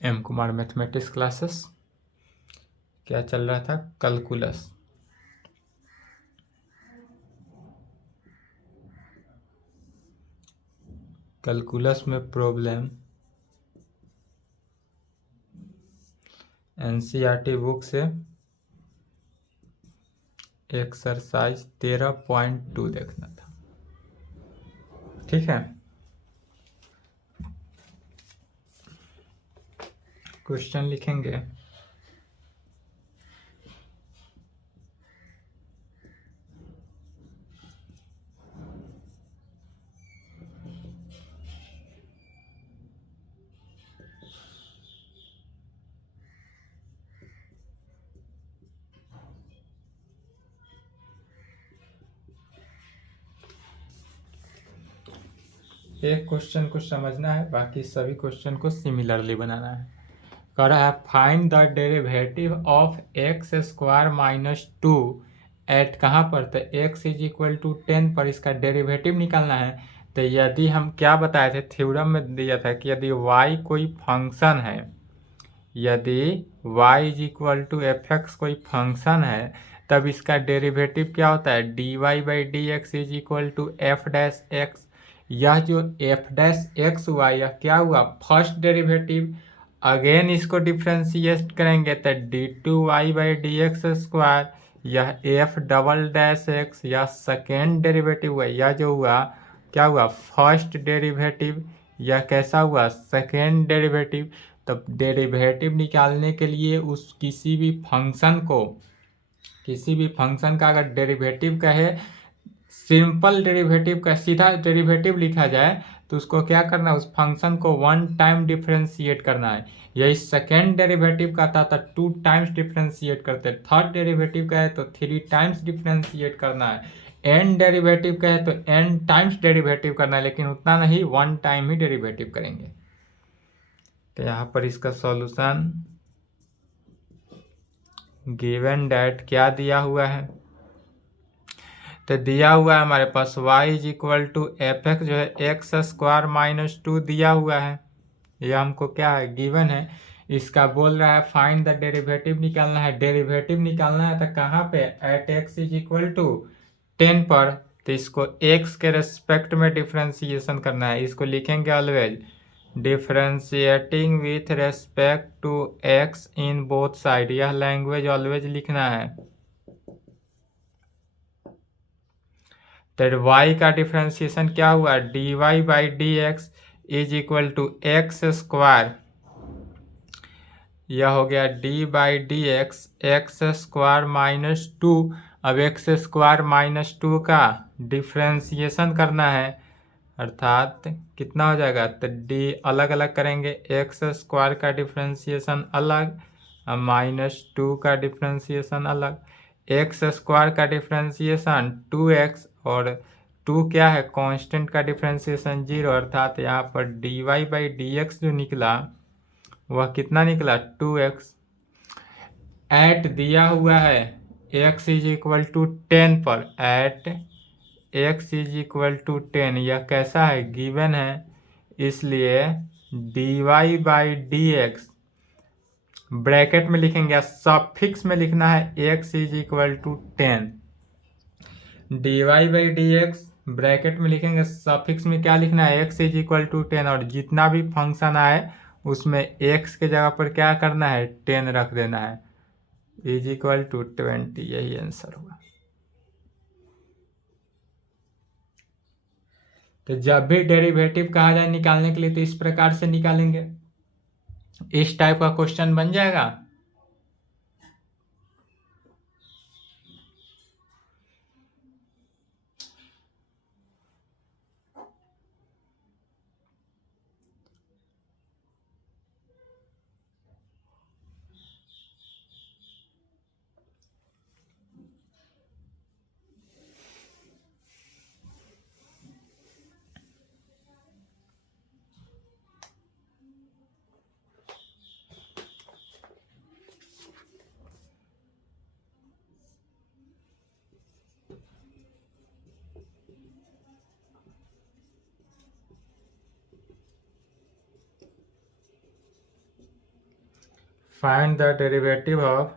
M Kumar mathematics classes. क्या चल रहा था? कैलकुलस। कैलकुलस में प्रॉब्लम एनसीईआरटी बुक से एक्सरसाइज 13.2 देखना था। ठीक है, क्वेश्चन लिखेंगे। एक क्वेश्चन को समझना है, बाकी सभी क्वेश्चन को सिमिलरली बनाना है। कह रहा है find the derivative of x square minus 2 at कहाँ पर, तो x इज इक्वल टू 10 पर इसका डेरिवेटिव निकालना है। तो यदि हम क्या बताए थे, थ्योरम में दिया था कि यदि y कोई फंक्शन है, यदि y is equal to f x कोई फंक्शन है, तब इसका डेरिवेटिव क्या होता है, dy by D x is equal to f dash x. यह जो एफ डैश एक्स हुआ यह क्या हुआ, फर्स्ट डेरिवेटिव। अगेन इसको डिफ्रेंशिएट करेंगे तो d two y by D x square, यह एफ डबल डैश एक्स, यह सेकेंड डेरिवेटिव हुआ। यह जो हुआ क्या हुआ, फर्स्ट डेरिवेटिव। यह कैसा हुआ, सेकेंड डेरिवेटिव। तब डेरिवेटिव निकालने के लिए उस किसी भी फंक्शन का अगर डेरिवेटिव कहे, सिंपल डेरिवेटिव का सीधा डेरिवेटिव लिखा जाए, तो उसको क्या करना है, उस फंक्शन को 1 टाइम डिफ्रेंशिएट करना है। यही सेकेंड डेरिवेटिव का था 2 टाइम्स डिफ्रेंशिएट करते, थर्ड डेरिवेटिव का है तो 3 टाइम्स डिफ्रेंशिएट करना है, एन डेरिवेटिव का है तो एन टाइम्स डेरिवेटिव करना है, लेकिन उतना नहीं, 1 टाइम ही डेरिवेटिव करेंगे। तो यहाँ पर इसका सॉल्यूशन गिवन डैट क्या दिया हुआ है, तो दिया हुआ है हमारे पास y is equal to f x जो है एक्स स्क्वायर माइनस 2 दिया हुआ है। ये हमको क्या है, गिवन है। इसका बोल रहा है फाइंड द डेरिवेटिव निकालना है। डेरिवेटिव निकालना है तो कहाँ पे, at x is equal to 10 पर, तो इसको x के रेस्पेक्ट में डिफ्रेंसिएशन करना है। इसको लिखेंगे always differentiating with respect to x in both side. यह लैंग्वेज ऑलवेज लिखना है। तो y का डिफ्रेंशिएशन क्या हुआ, d y by D x is equal to x square, यह हो गया d by D x, x square minus 2। अब एक्स स्क्वायर माइनस 2 का डिफ्रेंशिएशन करना है, अर्थात कितना हो जाएगा, तो डी अलग अलग करेंगे, एक्स स्क्वायर का डिफ्रेंशिएशन अलग, -2 का डिफ्रेंशिएशन अलग। एक्स स्क्वायर का डिफ्रेंशिएशन 2x और 2 क्या है, कांस्टेंट का डिफ्रेंशिएशन 0, अर्थात यहाँ पर d y by D x जो निकला वह कितना निकला, 2x। एट दिया हुआ है x इज इक्वल टू 10 पर, at x is equal to 10, यह कैसा है, गिवन है। इसलिए d y by D x bracket में लिखेंगे, सफिक्स में लिखना है x is equal to 10, d y by D x bracket में लिखेंगे, सफिक्स में क्या लिखना है, x इज इक्वल टू 10, और जितना भी फंक्शन आए उसमें x के जगह पर क्या करना है, 10 रख देना है, इज इक्वल टू 20। यही आंसर हुआ। तो जब भी डेरिवेटिव कहा जाए निकालने के लिए तो इस प्रकार से निकालेंगे। इस टाइप का क्वेश्चन बन जाएगा। Find the derivative of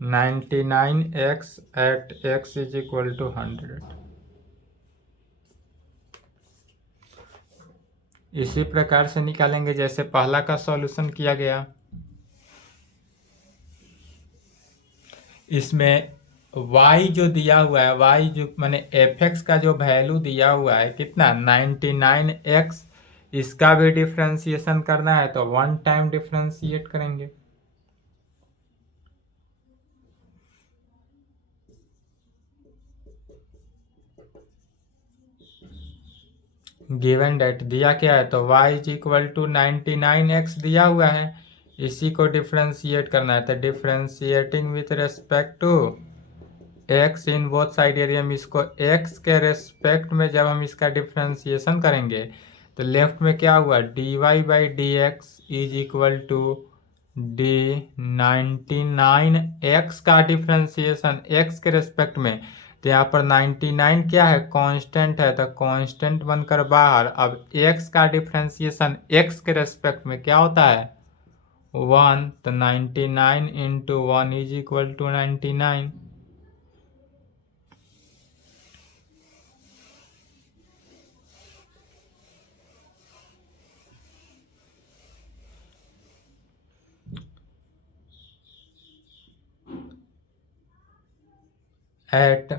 99x at x is equal to 100। इसी प्रकार से निकालेंगे जैसे पहला का सॉल्यूशन किया गया। इसमें y जो दिया हुआ है, y जो माने fx का जो वैल्यू दिया हुआ है कितना 99x, इसका भी डिफ्रेंसिएशन करना है तो 1 टाइम डिफ्रेंशिएट करेंगे। गिवन डेट दिया क्या है तो y is equal to 99x दिया हुआ है, इसी को डिफ्रेंशिएट करना है तो differentiating with respect to x in both side area में, इसको x के रेस्पेक्ट में जब हम इसका डिफ्रेंशिएशन करेंगे तो लेफ्ट में क्या हुआ dy by D x is equal to d99x का डिफ्रेंशिएशन x के रेस्पेक्ट में, तो यहाँ पर 99 क्या है कांस्टेंट है तो कांस्टेंट बनकर बाहर। अब x का डिफ्रेंशिएशन x के रेस्पेक्ट में क्या होता है 1, तो 99 into 1 is equal to 99। At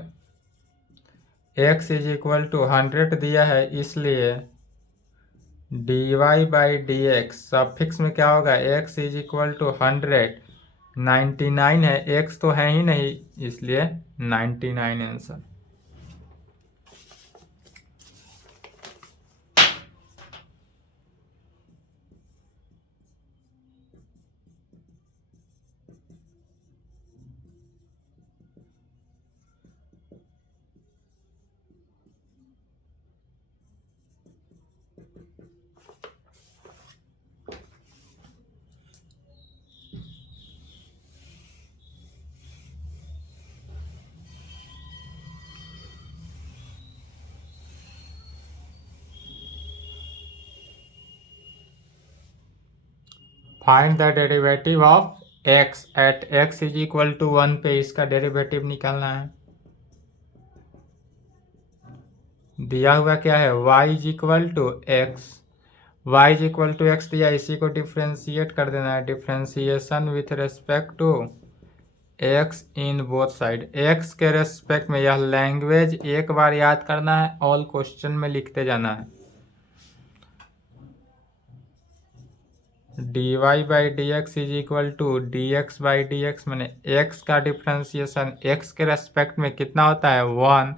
x is equal to 100 दिया है, इसलिए dy by D x suffix में क्या होगा x इज इक्वल टू 100, 99 है, x तो है ही नहीं इसलिए 99 answer. Find the derivative of x at x is equal to 1 पे इसका डेरिवेटिव निकालना है। दिया हुआ क्या है y is equal to x, y is equal to x दिया, इसी को डिफ्रेंशिएट कर देना है, differentiation with respect to x in both side. x के रेस्पेक्ट में यह लैंग्वेज एक बार याद करना है, ऑल क्वेश्चन में लिखते जाना है। dy by D x is equal to d x by D x, मैंने x का डिफ्रेंशिएशन x के रेस्पेक्ट में कितना होता है 1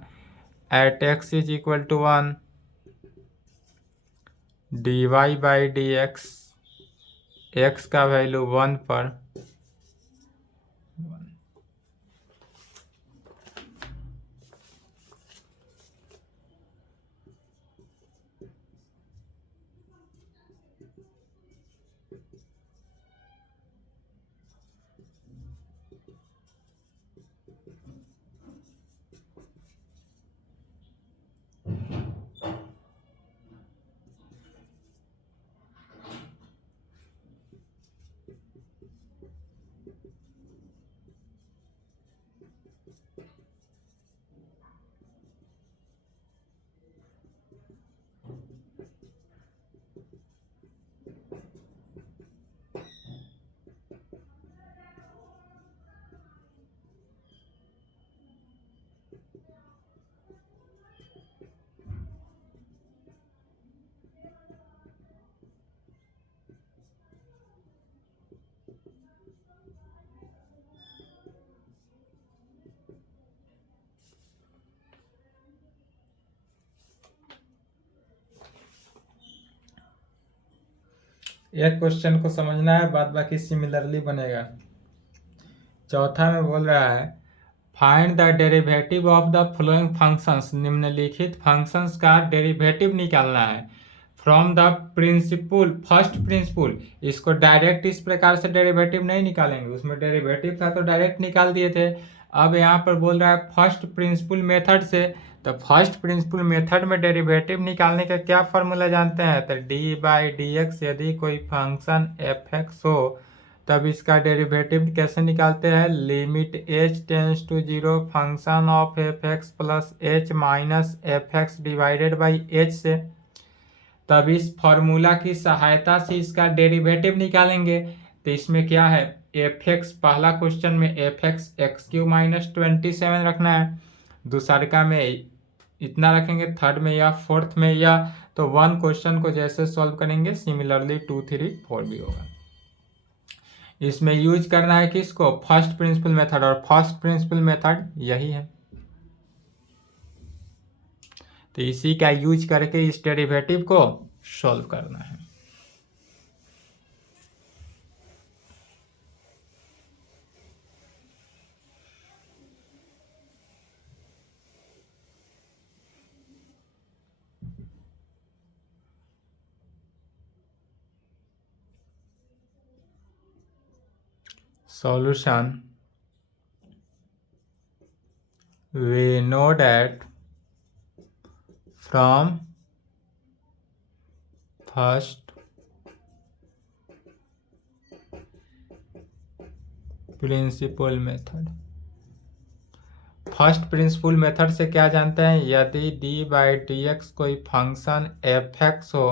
at x is equal to 1, dy by D x x का वैल्यू 1 पर एक क्वेश्चन को समझना है, बाद बाकी सिमिलरली बनेगा। चौथा में बोल रहा है find the derivative of the following functions, निम्नलिखित फंक्शंस का डेरिवेटिव निकालना है from the principle, first principle. इसको डायरेक्ट इस प्रकार से डेरिवेटिव नहीं निकालेंगे, उसमें डेरिवेटिव था तो डायरेक्ट निकाल दिए थे। अब यहाँ पर बोल रहा है फर्स्ट प्रिंसिपल मेथड से, तो फर्स्ट प्रिंसिपल मेथड में डेरिवेटिव निकालने का क्या फॉर्मूला जानते हैं, तो डी बाई डी एक्स, यदि कोई फंक्शन एफ एक्स हो तब इसका डेरिवेटिव कैसे निकालते हैं, limit h tends to 0 function of f x plus h minus f x divided by h से। तब इस फॉर्मूला की सहायता से इसका डेरिवेटिव निकालेंगे। तो इसमें क्या है, एफ एक्स, पहला क्वेश्चन में F x x cube minus 27 रखना है, दूसरा में इतना रखेंगे, थर्ड में या फोर्थ में या, तो वन क्वेश्चन को जैसे सॉल्व करेंगे सिमिलरली 2, 3, 4 भी होगा। इसमें यूज करना है किसको, फर्स्ट प्रिंसिपल मेथड, और फर्स्ट प्रिंसिपल मेथड यही है। तो इसी का यूज करके इस डेरिवेटिव को सॉल्व करना है। Solution, we know that from first principle method, first principle method से क्या जानते हैं, यदि डी बाई डी एक्स कोई फंक्शन एफ एक्स हो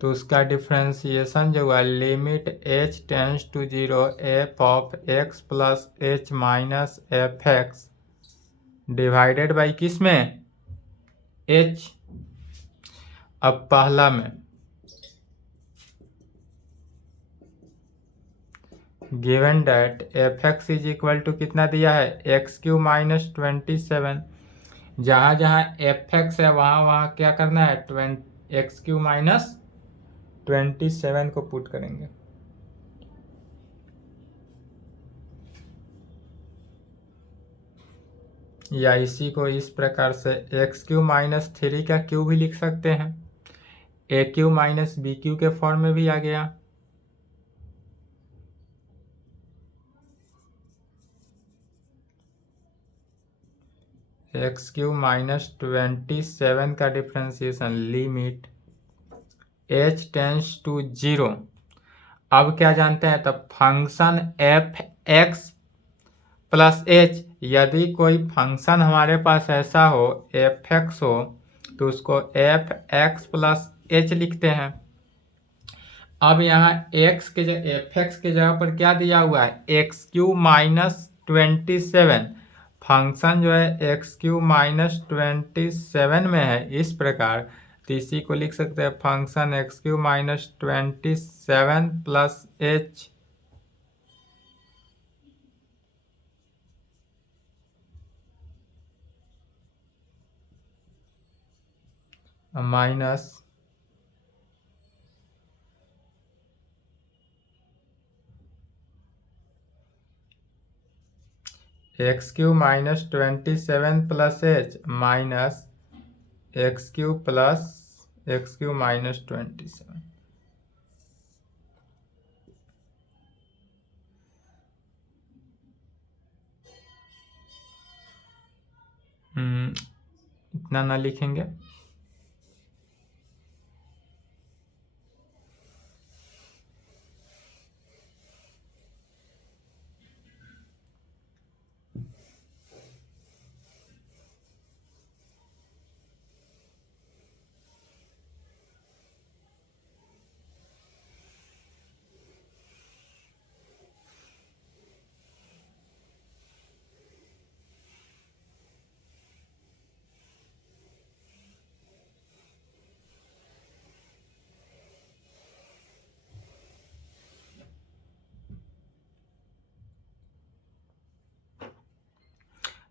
तो उसका डिफ्रेंसिएशन जो है limit h tends to 0 f of x plus h minus f x divided by किस में, h। अब पहला में given that f x is equal to कितना दिया है, एक्स क्यू माइनस 27। जहाँ जहाँ एफ एक्स है वहाँ वहाँ क्या करना है, एक्स क्यू माइनस 27 को पुट करेंगे। या इसी को इस प्रकार से एक्स क्यू माइनस 3 का क्यू भी लिख सकते हैं, ए क्यू माइनस बी क्यू के फॉर्म में भी आ गया। एक्स क्यू माइनस 27 का differentiation limit h tends to 0। अब क्या जानते हैं, तब function f x plus h, यदि कोई फंक्शन हमारे पास ऐसा हो एफ एक्स हो तो उसको एफ एक्स प्लस एच लिखते हैं। अब यहाँ एक्स के जगह, एफ एक्स के जगह पर क्या दिया हुआ है, एक्स क्यू माइनस 27। फंक्शन जो है एक्स क्यू माइनस 27 में है, इस प्रकार तो इसी को लिख सकते हैं function x cube minus 27 plus h minus x cube minus 27 plus h minus x Q plus x cube minus 27। इतना ना लिखेंगे,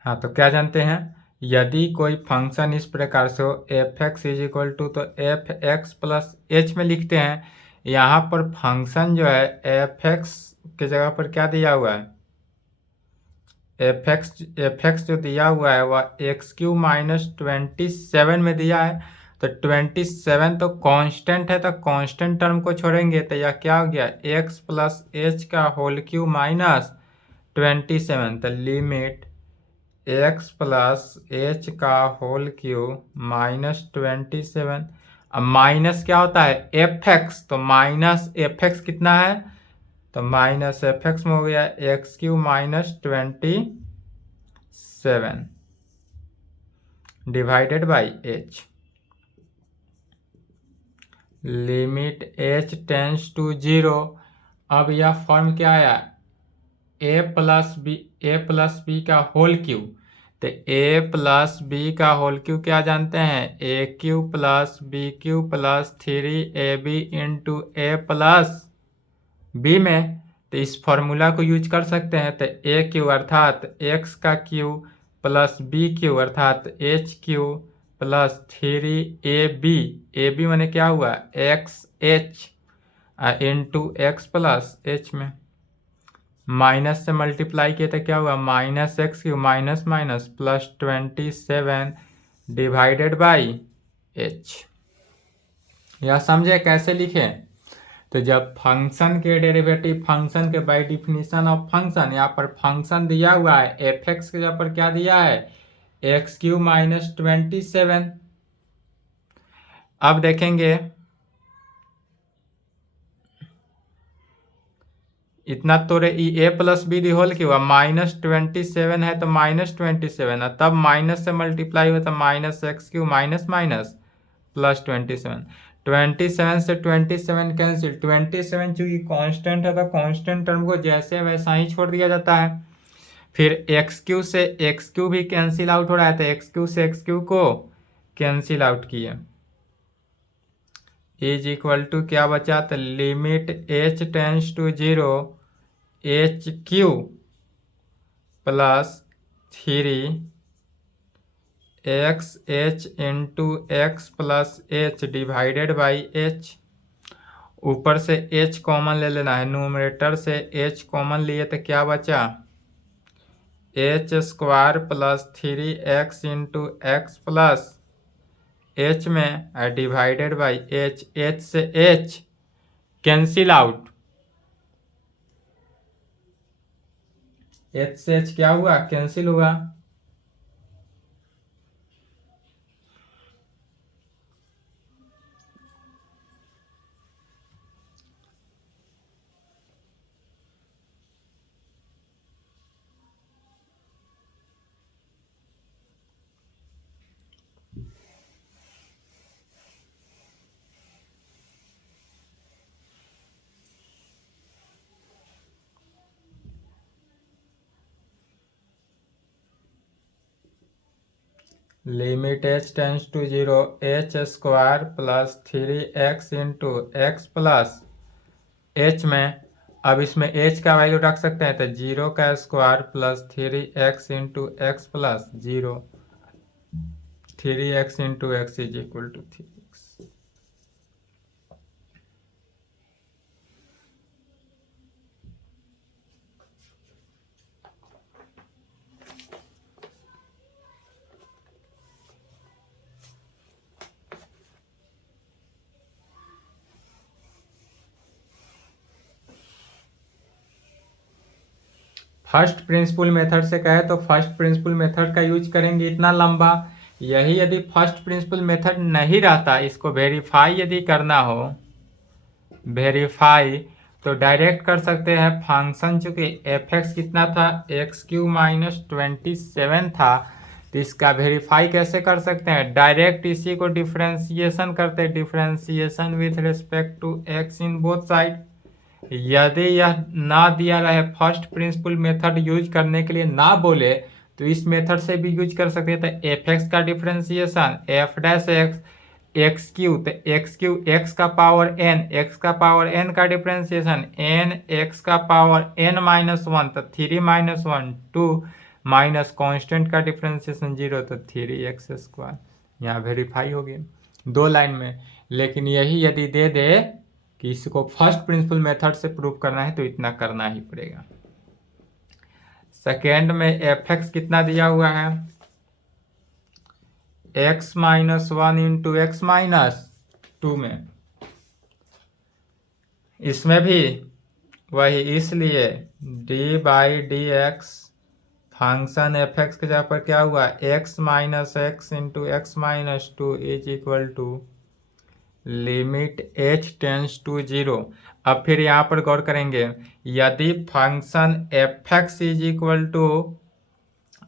हाँ। तो क्या जानते हैं, यदि कोई फंक्शन इस प्रकार से हो f x is equal to, तो एफ एक्स प्लस एच में लिखते हैं। यहाँ पर फंक्शन जो है एफ एक्स के जगह पर क्या दिया हुआ है, एफ एक्स जो दिया हुआ है वह एक्स क्यू माइनस 27 में दिया है। तो 27 तो कांस्टेंट है, तो कांस्टेंट टर्म को छोड़ेंगे तो यह क्या हो गया, एक्स प्लस एच का होल क्यू माइनस 27। तो लिमिट एक्स प्लस एच का होल क्यू माइनस 27। अब माइनस क्या होता है, एफ एक्स, तो माइनस एफ एक्स कितना है तो माइनस एफ एक्स में हो गया x cube minus 27 divided by h. Limit h tends to 0। अब यह फॉर्म क्या आया, ए प्लस बी का होल क्यू। तो ए प्लस बी का होल क्यू क्या जानते हैं, ए cube plus B cube plus 3ab into A plus B में। तो इस फॉर्मूला को यूज कर सकते हैं। तो ए क्यू अर्थात एक्स का क्यू प्लस बी क्यू अर्थात एच क्यू प्लस 3ab मैंने क्या हुआ x h into x plus h में माइनस से मल्टीप्लाई किए तो क्या हुआ minus x cube minus minus plus 27 divided by H. यह समझे कैसे लिखे। तो जब फंक्शन के डेरिवेटिव फंक्शन के बाय डिफिनीशन ऑफ फंक्शन, यहाँ पर फंक्शन दिया हुआ है एफ एक्स के यहाँ पर क्या दिया है एक्स क्यू माइनस 27। अब देखेंगे इतना तो रे A plus B the whole cube minus 27 है तो माइनस 27 तब माइनस से मल्टीप्लाई हुआ तो minus x cube minus minus plus 27 से 27 कैंसिल। 27 चूंकि कांस्टेंट है तो कांस्टेंट टर्म को जैसे वैसा ही छोड़ दिया जाता है। फिर एक्स क्यू से एक्स क्यू भी कैंसिल आउट हो रहा है तो एक्स क्यू से एक्स क्यू को कैंसिल आउट किया इज इक्वल टू क्या बचा तो limit h tends to 0 h cube plus 3 x h into x plus h divided by h. ऊपर से एच कॉमन ले लेना है, न्यूमरेटर से एच कॉमन लिए तो क्या बचा h square plus 3x into x plus h में डिवाइडेड बाई एच। एच से एच कैंसिल आउट, एच से एच क्या हुआ कैंसिल हुआ। Limit h tends to 0 h square plus 3x into x plus h में। अब इसमें एच का वैल्यू रख सकते हैं तो 0 का square plus 3x into x plus 0 3x into x is equal to 3x। First principle method से कहे तो फर्स्ट प्रिंसिपल मेथड का यूज करेंगे इतना लंबा। यही यदि फर्स्ट प्रिंसिपल मेथड नहीं रहता, इसको वेरीफाई यदि करना हो वेरीफाई तो डायरेक्ट कर सकते हैं। फंक्शन चूंकि एफ एक्स कितना था एक्स क्यू माइनस 27 था तो इसका वेरीफाई कैसे कर सकते हैं डायरेक्ट इसी को डिफरेंशिएशन करते हैं, differentiation with respect to x in both side. यदि यह ना दिया रहे फर्स्ट प्रिंसिपल मेथड यूज करने के लिए ना बोले तो इस मेथड से भी यूज कर सकते हैं। तो एफ एक्स का differentiation F dash x x Q तो एक्स क्यू एक्स का पावर एन का डिफरेंशिएशन एन एक्स का पावर एन माइनस 1 तो 3 माइनस 1 2 माइनस कॉन्स्टेंट का डिफरेंशिएशन 0 तो 3x स्क्वायर। यहाँ वेरीफाई हो गई 2 लाइन में। लेकिन यही यदि दे दे कि इसको फर्स्ट प्रिंसिपल मेथड से प्रूव करना है तो इतना करना ही पड़ेगा। सेकेंड में एफ एक्स कितना दिया हुआ है x minus 1 into x minus 2 में। इसमें भी वही, इसलिए d by D x function f x के जगह पर क्या हुआ x minus x into x minus 2 is equal to limit h tends to 0। अब फिर यहाँ पर गौर करेंगे, यदि function f(x) is equal to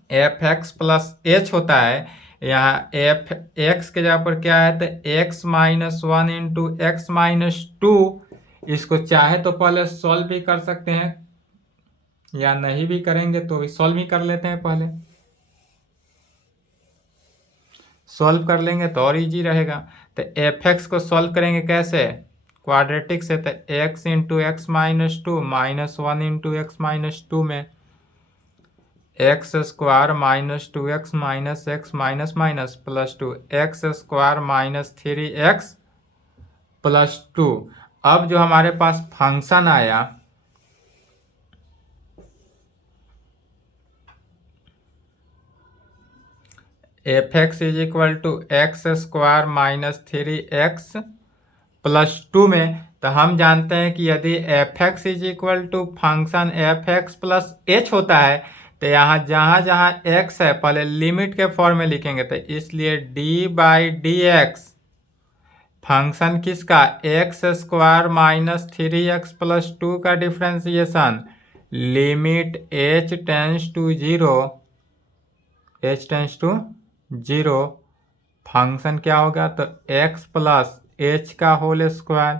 f(x) plus h होता है, यहाँ f(x) के जगह पर क्या है तो x minus 1 into x minus 2। इसको चाहे तो पहले सॉल्व भी कर सकते हैं, या नहीं भी करेंगे तो भी सॉल्व ही कर लेते हैं। पहले सॉल्व कर लेंगे तो और इजी रहेगा। तो f(x) को सॉल्व करेंगे कैसे, क्वाड्रेटिक से, तो x into x minus 2 minus 1 into x minus 2 में x square minus 2x minus x minus minus plus 2 x square minus 3x plus 2। अब जो हमारे पास फंक्शन आया f(x) is equal to x square minus 3x plus 2 में, तो हम जानते हैं कि यदि f(x) is equal to function f(x) plus h होता है, तो यहाँ जहाँ जहाँ x है पहले लिमिट के फॉर्म में लिखेंगे, तो इसलिए d/dx फंक्शन किसका, x square minus 3x plus 2 का differentiation limit h tends to 0 function क्या होगा तो x प्लस h का whole square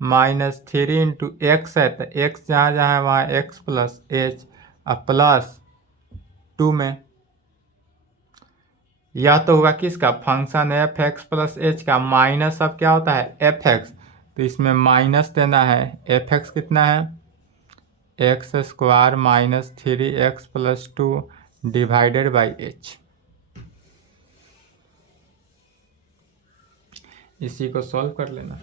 minus 3 into x है, तो x जहाँ जहाँ है वहाँ x प्लस h अब प्लस 2 में, यह तो होगा किसका फंक्शन f(x) प्लस h का, माइनस अब क्या होता है f(x), तो इसमें माइनस देना है। f(x) कितना है x square minus 3x plus 2 divided by h। इसी को सॉल्व कर लेना।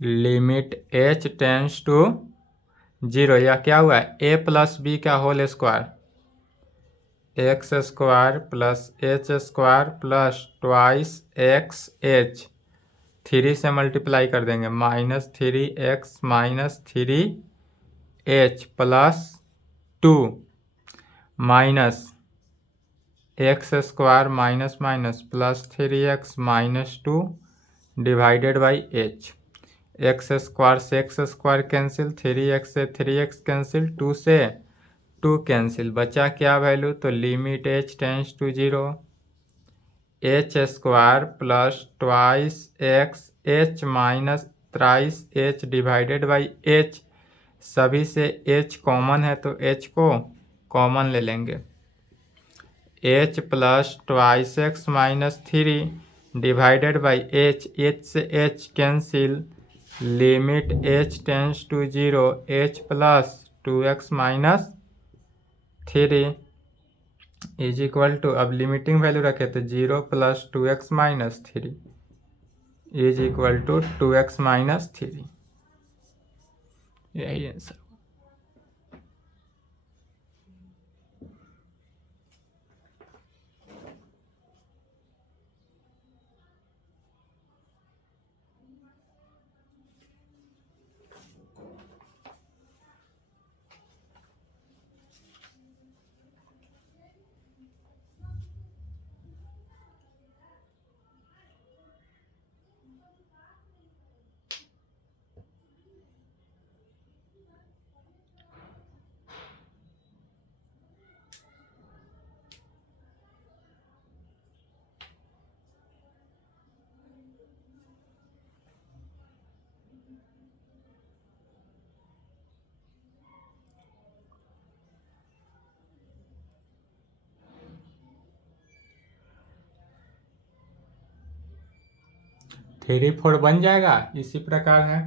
लिमिट h टेंस टू 0, यह क्या हुआ है a प्लस बी का whole square x square plus h square plus twice x h, 3 से मल्टीप्लाई कर देंगे minus 3x minus 3h plus 2 minus x square minus minus plus 3x minus 2 divided by h। X square से x square cancel, 3x से 3x cancel, 2 से 2 cancel, बचा क्या value तो limit h tends to 0 h square plus twice x h minus thrice h divided by h। सभी से h common है तो h को कॉमन ले लेंगे, h plus twice x minus 3 divided by h से h cancel, limit h tends to 0 h plus 2x minus 3 is equal to, अब limiting value रखे तो 0 plus 2x minus 3 is equal to 2x minus 3। यही answer. Three four बन जाएगा, इसी प्रकार है।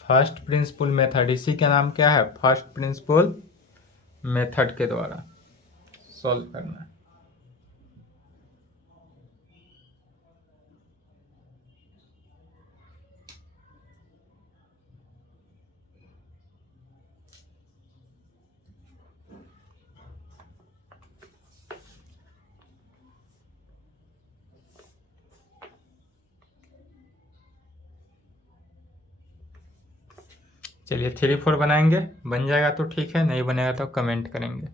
फर्स्ट प्रिंसिपल मेथड, इसी का नाम क्या है फर्स्ट प्रिंसिपल मेथड के द्वारा सॉल्व करना है। चलिए 3 4 बनाएंगे, बन जाएगा तो ठीक है, नहीं बनेगा तो कमेंट करेंगे।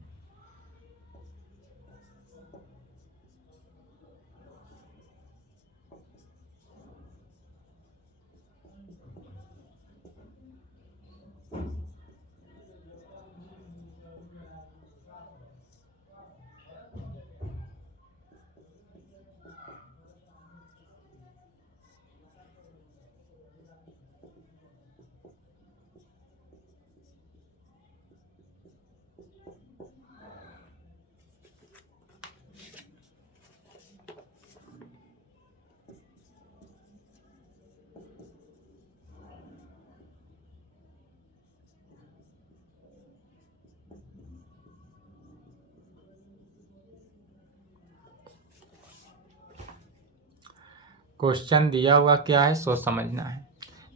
क्वेश्चन दिया हुआ क्या है सोच समझना है।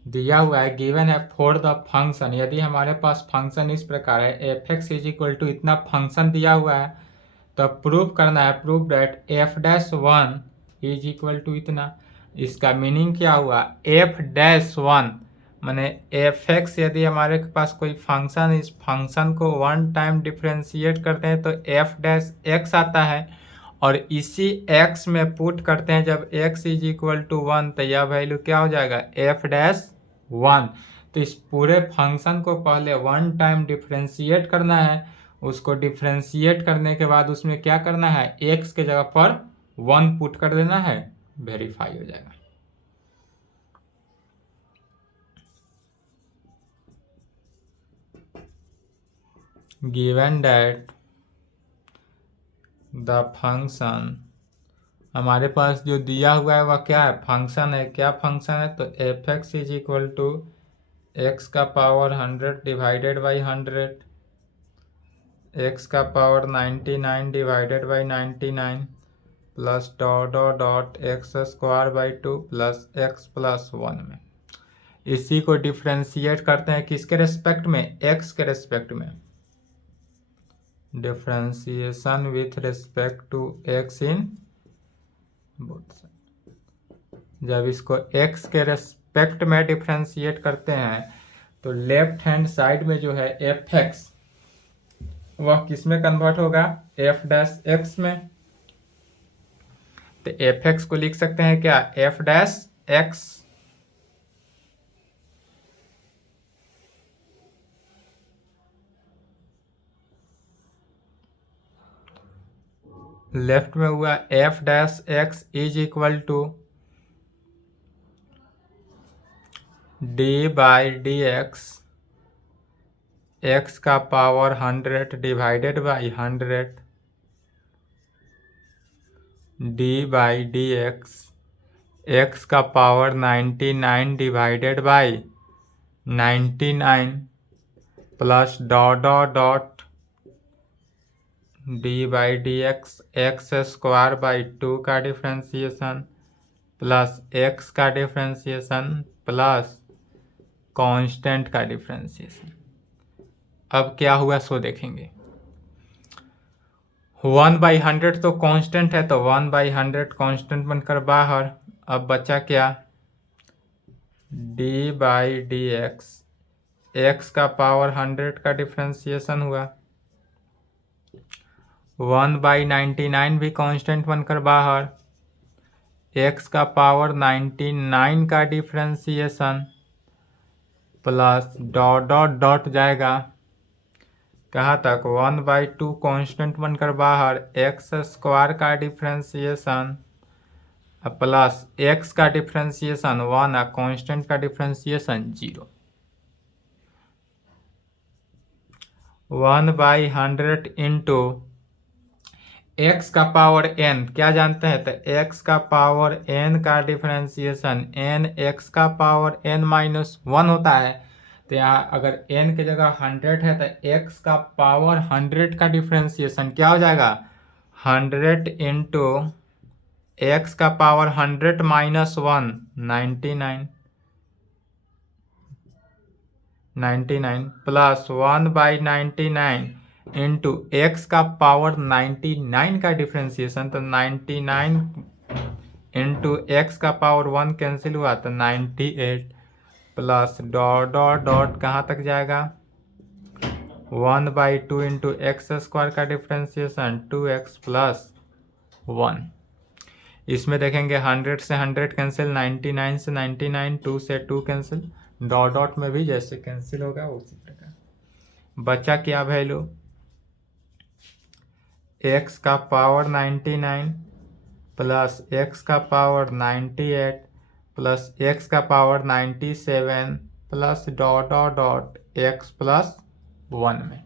दिया हुआ है गिवन है फॉर द फंक्शन, यदि हमारे पास फंक्शन इस प्रकार है f x is equal to इतना फंक्शन दिया हुआ है, तो प्रूफ करना है, proof that f dash one is equal to इतना। इसका मीनिंग क्या हुआ, एफ डैश वन माने एफ एक्स, यदि हमारे पास कोई फंक्शन, इस फंक्शन को वन टाइम डिफ्रेंशिएट करते हैं तो एफ डैश एक्स आता है, और इसी x में पुट करते हैं जब x इज इक्वल टू 1, तो यह वैल्यू क्या हो जाएगा, एफ डैश 1। तो इस पूरे फंक्शन को पहले वन टाइम डिफ्रेंशिएट करना है, उसको डिफ्रेंशिएट करने के बाद उसमें क्या करना है, x के जगह पर 1 पुट कर देना है, वेरीफाई हो जाएगा। गिवन दैट द फंक्शन, हमारे पास जो दिया हुआ है वह क्या है, फंक्शन है। क्या फंक्शन है, तो f x is equal to x का पावर 100 डिवाइडेड बाई 100, एक्स का power 99 divided by 99 plus dot dot dot x square by 2 plus x plus 1 में। इसी को डिफ्रेंशिएट करते हैं किसके रेस्पेक्ट में, एक्स के रेस्पेक्ट में। Differentiation with respect to x in both side. जब इसको x के रेस्पेक्ट में डिफ्रेंशिएट करते हैं तो लेफ्ट हैंड साइड में जो है एफ एक्स वह किस में कन्वर्ट होगा, एफ डैश एक्स में। तो एफ एक्स को लिख सकते हैं क्या, एफ डैश एक्स। लेफ्ट में हुआ F dash X is equal to D by D X का power 100 divided by 100 D by D X का power 99 divided by 99 plus dot dot dot D by D x square by 2 का differentiation plus X का differentiation plus constant का differentiation. अब क्या हुआ सो देखेंगे। 1/100 तो कांस्टेंट है, तो 1/100 कांस्टेंट बनकर बाहर। अब बचा क्या, डी बाई डी एक्स का पावर 100 का डिफ्रेंशिएशन हुआ, 1/99 भी कांस्टेंट बनकर बाहर, एक्स का पावर 99 का differentiation plus dot dot dot जाएगा कहाँ तक, 1/2 कांस्टेंट बनकर बाहर, एक्स स्क्वायर का डिफ्रेंशिएशन प्लस एक्स का डिफ्रेंशिएशन 1 कांस्टेंट का डिफ्रेंशिएशन 0। 1/100 इंटू एक्स का पावर n क्या जानते हैं, तो एक्स का पावर n का डिफरेंशिएशन n एक्स का पावर n-1 होता है। तो यहाँ अगर n की जगह 100 है तो x का पावर 100 का डिफरेंशिएशन क्या हो जाएगा, 100 इंटू एक्स का power 100 minus 1 99 plus 1/99 into x का पावर 99 का डिफ्रेंशिएशन, तो 99 इंटू एक्स का पावर 1 कैंसिल हुआ तो 98 प्लस डॉट डॉट डॉट कहाँ तक जाएगा 1/2 इंटू एक्स स्क्वायर का डिफ्रेंसिएशन 2x प्लस 1। इसमें देखेंगे 100 से 100 कैंसिल, 99 से 99, 2 से 2 कैंसिल, डॉट डॉट में भी जैसे कैंसिल होगा उसी प्रकार बचा क्या वैल्यू x का पावर 99 प्लस x का पावर 98 प्लस x का power 97 plus dot dot dot x plus 1 में।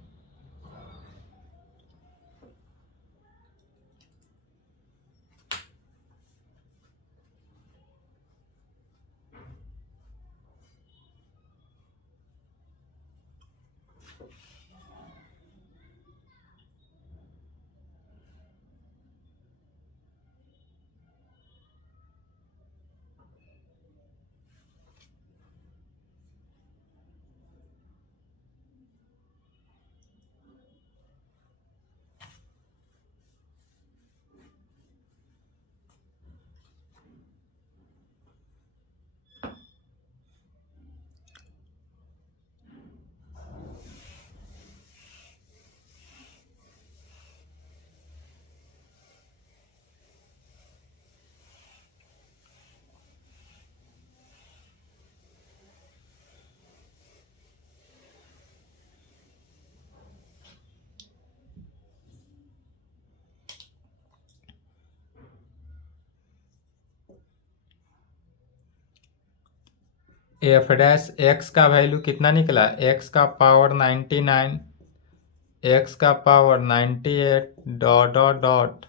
एफ डैश एक्स का वैल्यू कितना निकला एक्स का पावर 99 एक्स का power 98 dot dot dot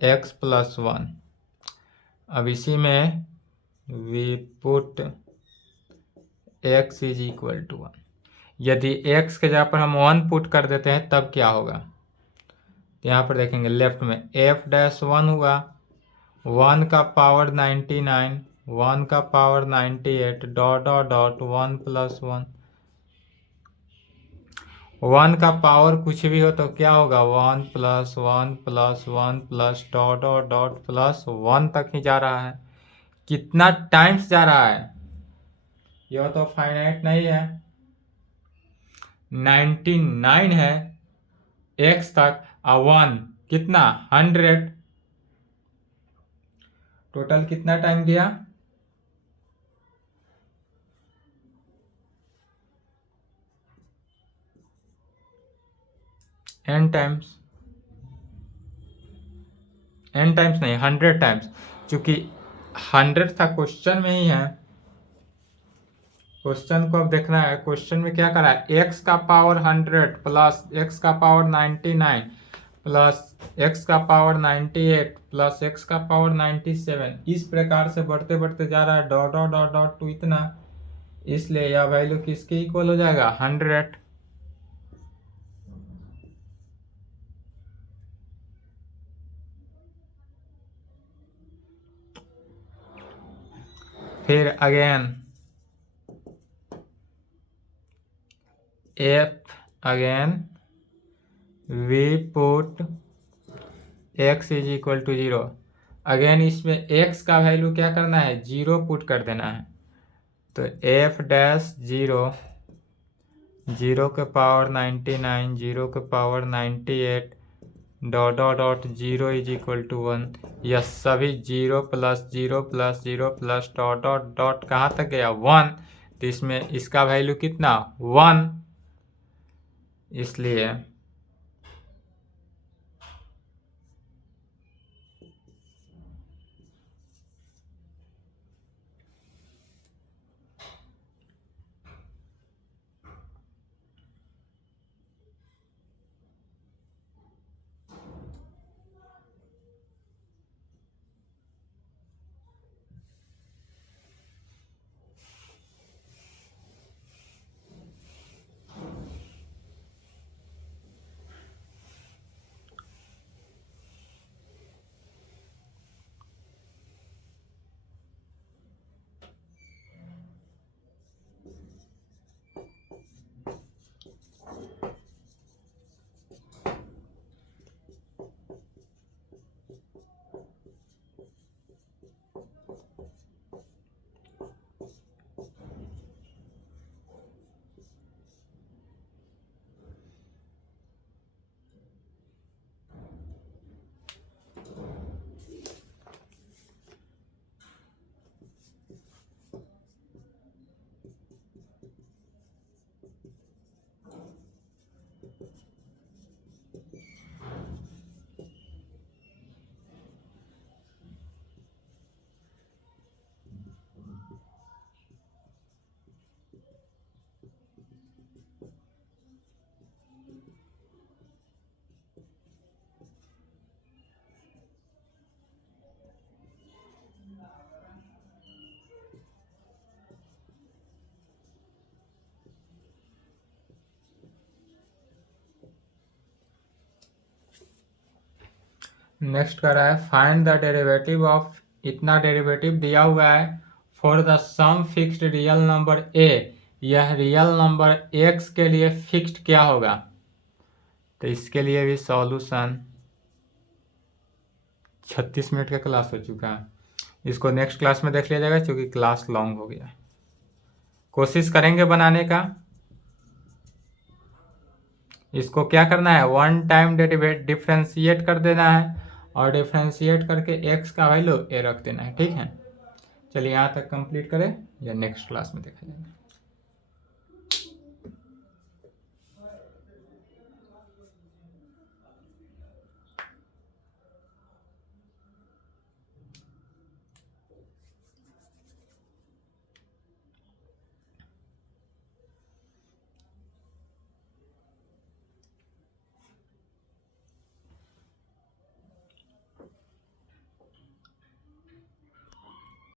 x plus 1। अब इसी में we put x is equal to 1। यदि x के जगह पर हम 1 पुट कर देते हैं तब क्या होगा तो यहाँ पर देखेंगे लेफ्ट में f डैश 1 हुआ 1 का पावर 99 1 का power 98 dot dot dot 1 plus 1। 1 का पावर कुछ भी हो तो क्या होगा 1 plus 1 plus 1 plus dot dot dot plus 1 तक ही जा रहा है। कितना टाइम्स जा रहा है यह तो फाइनाइट नहीं है 99 है x तक और 1 कितना 100 टोटल कितना टाइम गया n टाइम्स नहीं 100 टाइम्स क्योंकि 100 था क्वेश्चन में ही है। क्वेश्चन को अब देखना है क्वेश्चन में क्या करा है x का पावर 100 प्लस x का पावर 99 प्लस x का पावर 98 प्लस x का पावर 97 इस प्रकार से बढ़ते बढ़ते जा रहा है dot dot dot dot to इतना, इसलिए यह वैल्यू किसके इक्वल हो जाएगा 100। फिर again f again we put x is equal to 0। Again इसमें x का वैल्यू क्या करना है 0 पुट कर देना है तो f डैश 0 0 के पावर 99 0 के power 98 dot dot dot 0 is equal to 1। यह सभी 0 plus 0 plus 0 plus dot dot dot कहाँ तक गया 1 तो इसमें इसका वैल्यू कितना 1 इसलिए नेक्स्ट कर रहा है फाइंड द डेरिवेटिव ऑफ, इतना डेरिवेटिव दिया हुआ है for the sum fixed real number a, यह रियल नंबर x के लिए फिक्स्ड क्या होगा। तो इसके लिए भी सॉल्यूशन 36 मिनट का क्लास हो चुका है, इसको नेक्स्ट क्लास में देख लिया जाएगा क्योंकि क्लास लॉन्ग हो गया। कोशिश करेंगे बनाने का। इसको क्या करना है, वन टाइम डिफ्रेंशिएट कर देना है और डिफ्रेंशिएट करके x का वैल्यू a रख देना है। ठीक है, चलिए यहाँ तक कंप्लीट करें या नेक्स्ट क्लास में देखा जाएगा।